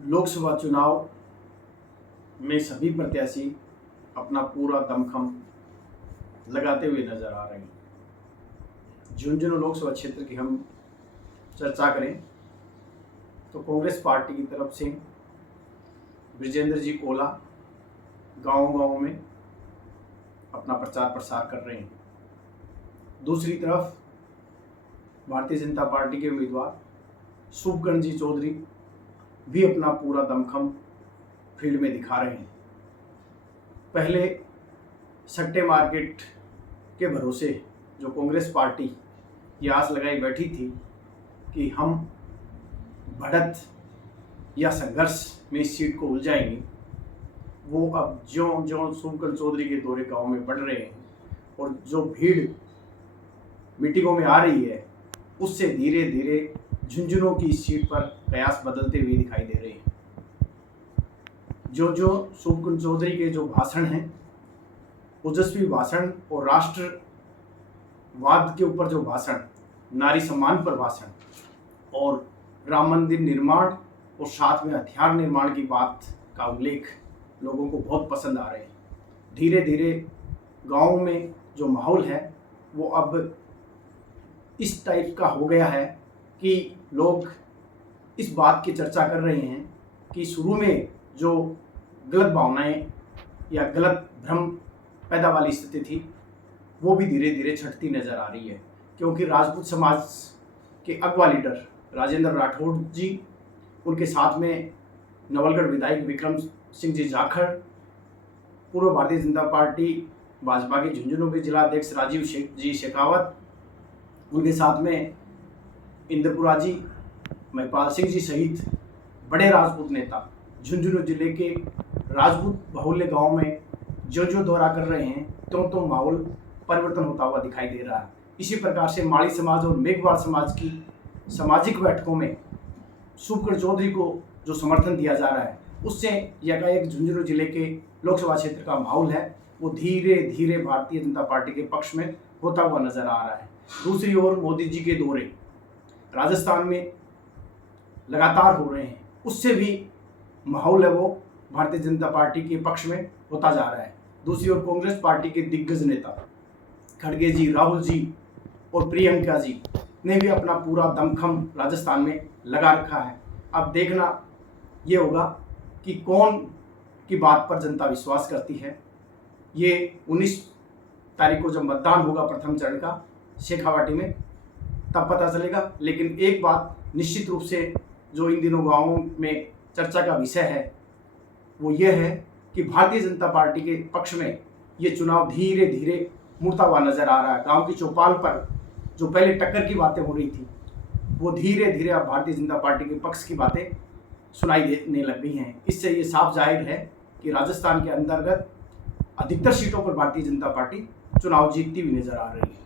लोकसभा चुनाव में सभी प्रत्याशी अपना पूरा दमखम लगाते हुए नजर आ रहे हैं। झुंझुनू लोकसभा क्षेत्र की हम चर्चा करें तो कांग्रेस पार्टी की तरफ से ब्रिजेंद्र जी ओला गांव-गांव में अपना प्रचार प्रसार कर रहे हैं। दूसरी तरफ भारतीय जनता पार्टी के उम्मीदवार शुभकर्ण जी चौधरी भी अपना पूरा दमखम फील्ड में दिखा रहे हैं। पहले सट्टे मार्केट के भरोसे जो कांग्रेस पार्टी ये आस लगाई बैठी थी कि हम बढ़त या संघर्ष में इस सीट को उलझाएंगे, वो अब ज्यों ज्यों शुभकर्ण चौधरी के दौरे गांव में बढ़ रहे हैं और जो भीड़ मीटिंगों में आ रही है उससे धीरे धीरे झुंझुनू की इस सीट पर कयास बदलते हुए दिखाई दे रहे हैं। जो जो शुभकर्ण चौधरी के जो भाषण हैं, ओजस्वी भाषण और राष्ट्रवाद के ऊपर जो भाषण, नारी सम्मान पर भाषण और राम मंदिर निर्माण और साथ में हथियार निर्माण की बात का उल्लेख लोगों को बहुत पसंद आ रहे हैं। धीरे धीरे गांव में जो माहौल है वो अब इस टाइप का हो गया है कि लोग इस बात की चर्चा कर रहे हैं कि शुरू में जो गलत भावनाएं या गलत भ्रम पैदा वाली स्थिति थी वो भी धीरे धीरे छटती नजर आ रही है, क्योंकि राजपूत समाज के अगवा लीडर राजेंद्र राठौड़ जी, उनके साथ में नवलगढ़ विधायक विक्रम सिंह जी जाखड़, पूर्व भारतीय जनता पार्टी भाजपा के झुंझुनू के जिला अध्यक्ष राजीव जी शेखावत, उनके साथ में इंद्रपुरा जी, महिपाल सिंह जी सहित बड़े राजपूत नेता झुंझुनू जिले के राजपूत बहुल्य गांव में जो दौरा कर रहे हैं तो माहौल परिवर्तन होता हुआ दिखाई दे रहा है। इसी प्रकार से माली समाज और मेघवाल समाज की सामाजिक बैठकों में शुभकर्ण चौधरी को जो समर्थन दिया जा रहा है उससे एकाएक झुंझुनू जिले के लोकसभा क्षेत्र का माहौल है वो धीरे धीरे भारतीय जनता पार्टी के पक्ष में होता हुआ नजर आ रहा है। दूसरी ओर मोदी जी के दौरे राजस्थान में लगातार हो रहे हैं, उससे भी माहौल है वो भारतीय जनता पार्टी के पक्ष में होता जा रहा है। दूसरी ओर कांग्रेस पार्टी के दिग्गज नेता खड़गे जी, राहुल जी और प्रियंका जी ने भी अपना पूरा दमखम राजस्थान में लगा रखा है। अब देखना ये होगा कि कौन की बात पर जनता विश्वास करती है। ये 19 तारीख को जब मतदान होगा प्रथम चरण का शेखावाटी में, तब पता चलेगा। लेकिन एक बात निश्चित रूप से जो इन दिनों गाँवों में चर्चा का विषय है वो ये है कि भारतीय जनता पार्टी के पक्ष में ये चुनाव धीरे धीरे मुड़ता हुआ नजर आ रहा है। गांव की चौपाल पर जो पहले टक्कर की बातें हो रही थी वो धीरे धीरे अब भारतीय जनता पार्टी के पक्ष की बातें सुनाई देने लग गई हैं। इससे ये साफ जाहिर है कि राजस्थान के अंतर्गत अधिकतर सीटों पर भारतीय जनता पार्टी चुनाव जीतती हुई नजर आ रही है।